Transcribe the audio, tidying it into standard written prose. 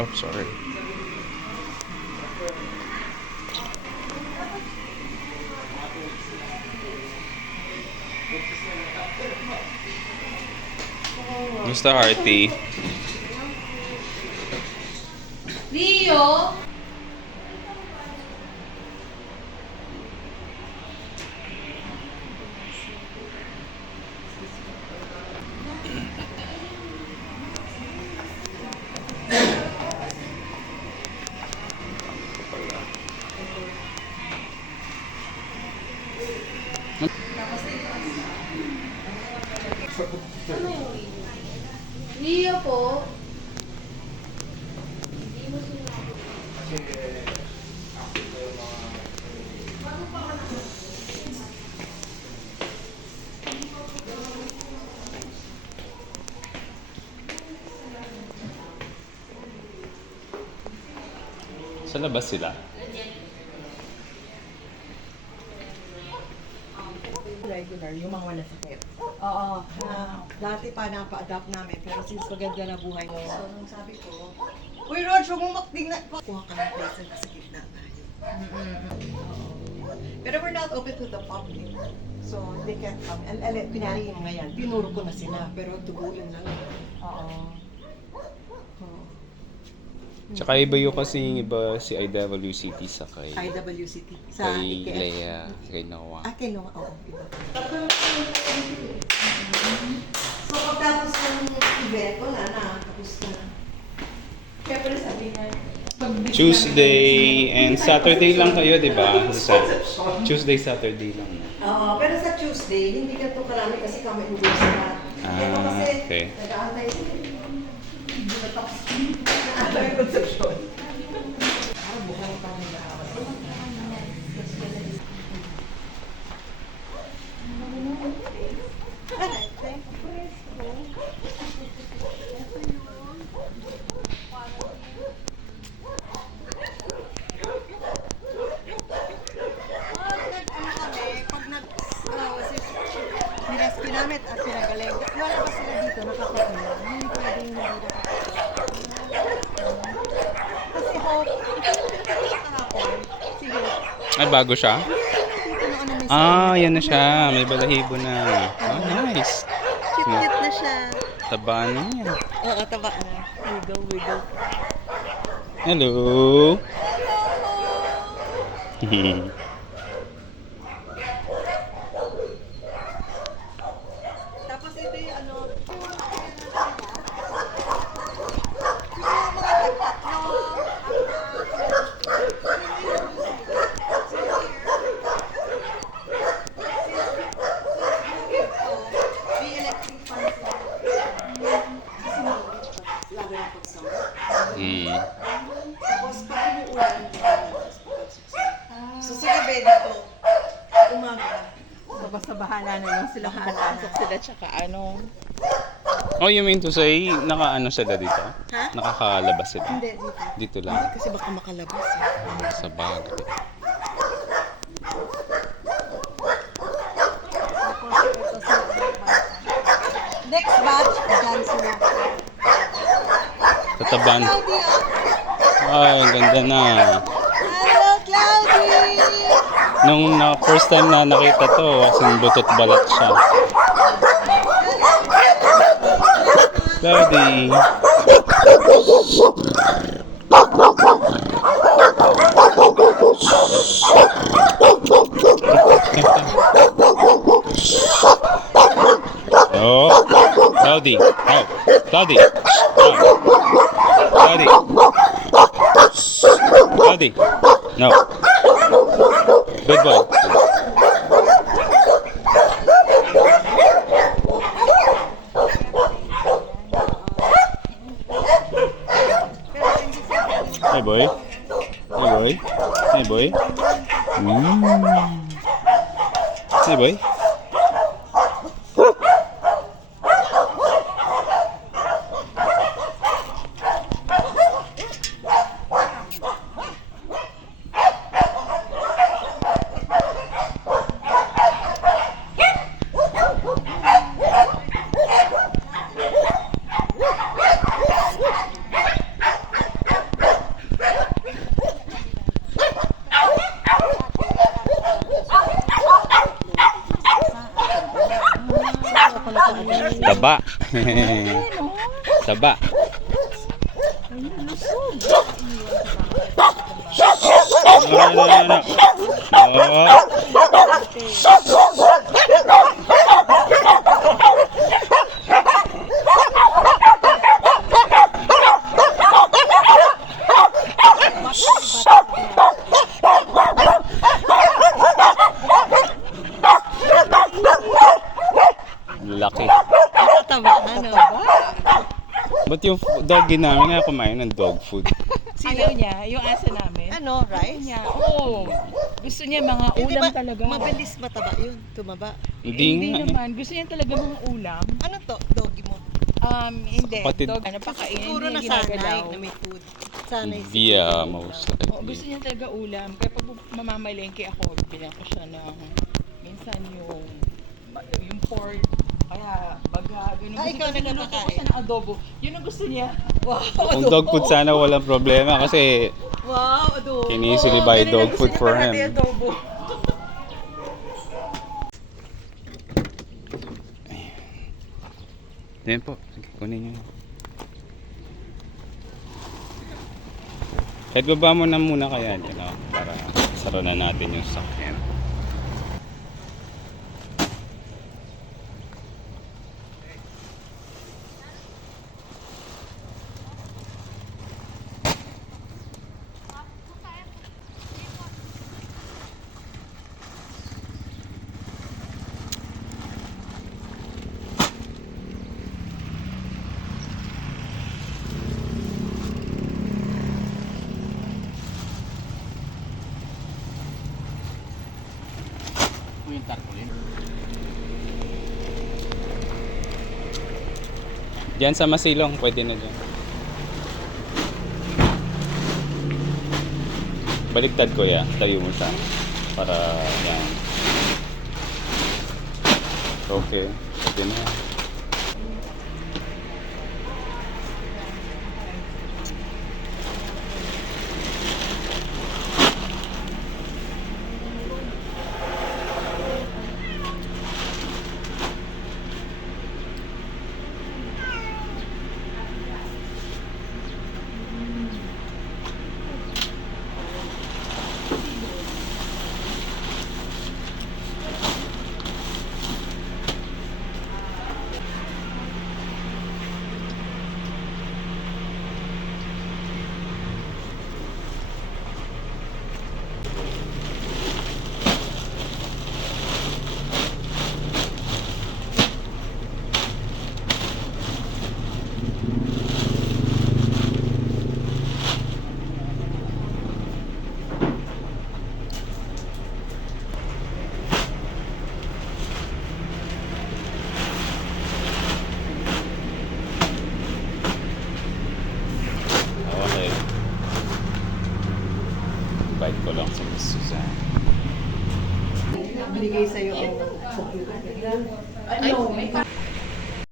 Oh, sorry. Gusto hearty. Leo! Leo po. Sa labas sila. Regular, yung mga wala sakit. Oo. Dati pa napa-adapt namin, pero since maganda na buhay ko, so nung sabi ko, uy Rod, huwag mong makting na. Kuha ka ng place na sa gitna tayo. Pero we're not open to the public. So they can't come. Kunyari yung mga yan, pinuro ko na sila, pero tubuin lang. Oo. Tsaka iba yung kasi yung iba si IWCT sa kay IWCT. Sa kay IKF. Lea, kay Noah. Kay Noah, oo. Iba. So pagkatapos ng event, wala na. Tapos na. Kaya pala sabi nga, Tuesday and Saturday lang kayo, di ba? Tuesday, Saturday lang. oo, pero sa Tuesday, hindi ka to karami kasi kami endorse na. Ito kasi, Okay. nag-aantay sila. Hindi na tapos. Nag-aantay yung conception. Bukan pa nila. Nirescue namin at pinagaling. Wala ba sila dito nakakapila? Hindi pwede yung hindi kasi Hope, ito yung pinakita kahapon. Si Hope. Ay, bago siya? Dito na ano may Ah, yan na siya. May balahibo na. Oh, nice. cute na siya. Taba na yan. Oo, taba na. Wiggle, wiggle. Hello. Tapos ito yung ano, Hmm. tapos pag umuulan, so sa gabi dito, umaga. So, basta bahala na lang sila kung papasok sila tsaka ano. Oh, you mean to say, naka-ano sila dito? Ha? Nakakalabas sila? Hindi, dito. Dito lang. Kasi baka makalabas eh. Sa bagay. Next batch, dyan sila. Tataban. Cloudy, Ay, ganda na. hello Cloudy! Nung first time na nakita to, kasing butot balat siya. Cloudy. Oh, Cloudy. Oh, Cloudy. Oh. Cloudy. Cloudy. No. Good boy. Hey boy. Hey boy. Hey boy. Hey boy. ko na kaagad. Taba. Taba. Laki. Taba, ano? Ba't yung doggy namin nga kumain ng dog food? Ayaw niya, yung aso namin. Ano, Ayaw rice? niya, oo. Gusto niya mga Hindi ulam ba talaga. mabilis mataba yun? Tumaba? Hindi Hindi nga eh. naman. Gusto niya talaga mga ulam. Ano to? Doggy mo? Hindi. Kapatid. Dog, ano, pakainin. Siguro Hindi na niya sanay ginagalaw. na may food. Sanay Hindi most Oo, gusto likely. niya talaga ulam. Kaya pag mamamalengke ako, bilang ko siya ng minsan yung pork, kaya baga, ganun. Ah, ikaw Kasi niluto ko nagpapakain? siya ng adobo. Yun ang gusto niya. Wow, Kung dog food sana walang problema kasi Wow, adobo. can easily buy Ganun ang dog gusto food niya, for parati him. adobo. Yan po. Sige, kunin niyo. Kahit baba mo na muna kaya dyan, para sara na natin yung sakyan. Diyan sa Masilong, pwede na dyan. Baliktad ko ya, tayo mo siya. Para yan. Okay, pwede na yan. Okay. Invite ko lang si Miss Suzanne. Binigay sa'yo ang Ay,